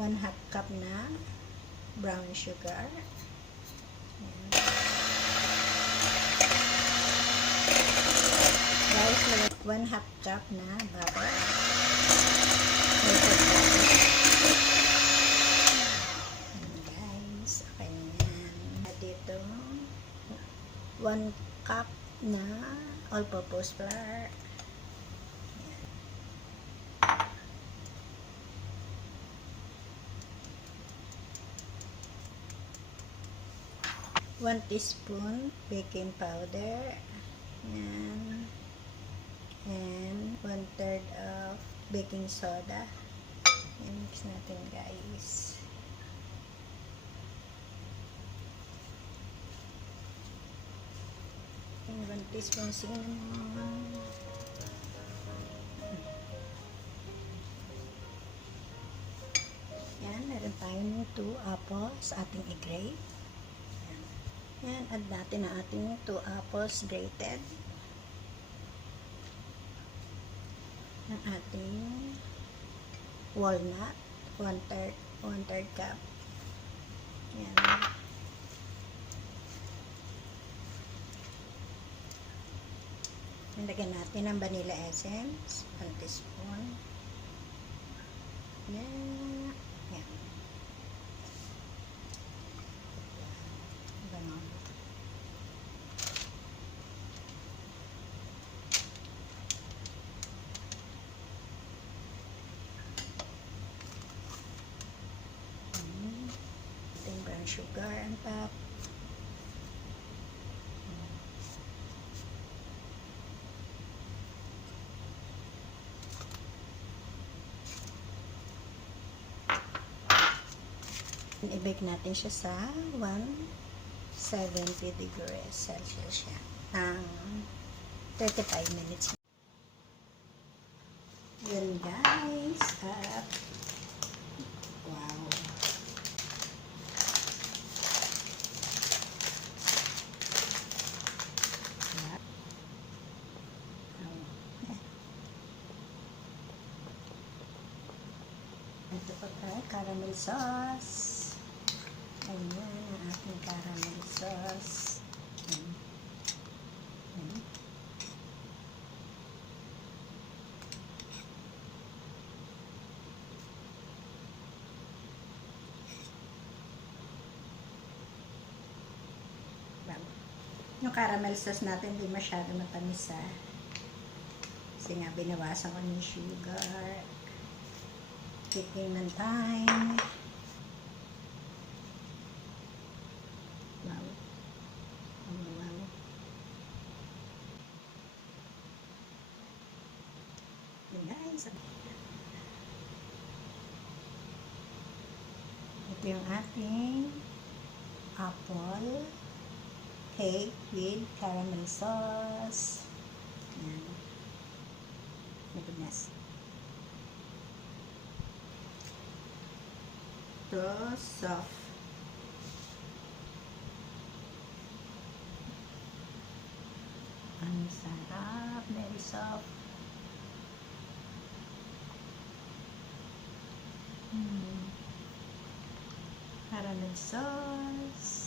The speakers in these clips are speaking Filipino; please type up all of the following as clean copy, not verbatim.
1/2 cup na brown sugar. Ayan. Guys, 1/2 cup na butter. Guys, okay yan. At dito, 1 cup na all-purpose flour. Ayan. 1 teaspoon baking powder. Ayan. And 1/3 of baking soda. I-mix natin, guys. And 1 teaspoon cinnamon. Yan, meron tayong 2 apples ating i-grate. Yan, add natin ang ating 2 apples grated. Ang ating walnut, 1/3 cup. Yan. Nilagyan natin ang vanilla essence, 1 teaspoon. Yan. Yan. Ganon. Brown sugar on top. I-bake natin siya sa 170 degrees Celsius siya ng 35 minutes. Yun, guys. At wow. Ito pa tayo, caramel sauce. Ayan, ang ating caramel sauce. Ayan. Ayan. Yung caramel sauce natin hindi masyado matamis ha. Kasi nga binawasan ko ng sugar. Taking ng time. Wow. Wow. Yan, guys. Ito yung ating apple cake with caramel sauce. Yan. My goodness. So soft. Ang sarap, very soft. Caramel sauce.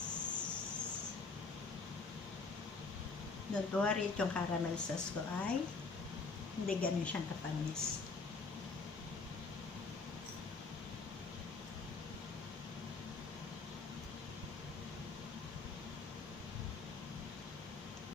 Don't worry, itong caramel sauce ko ay hindi ganun siyang kapanis.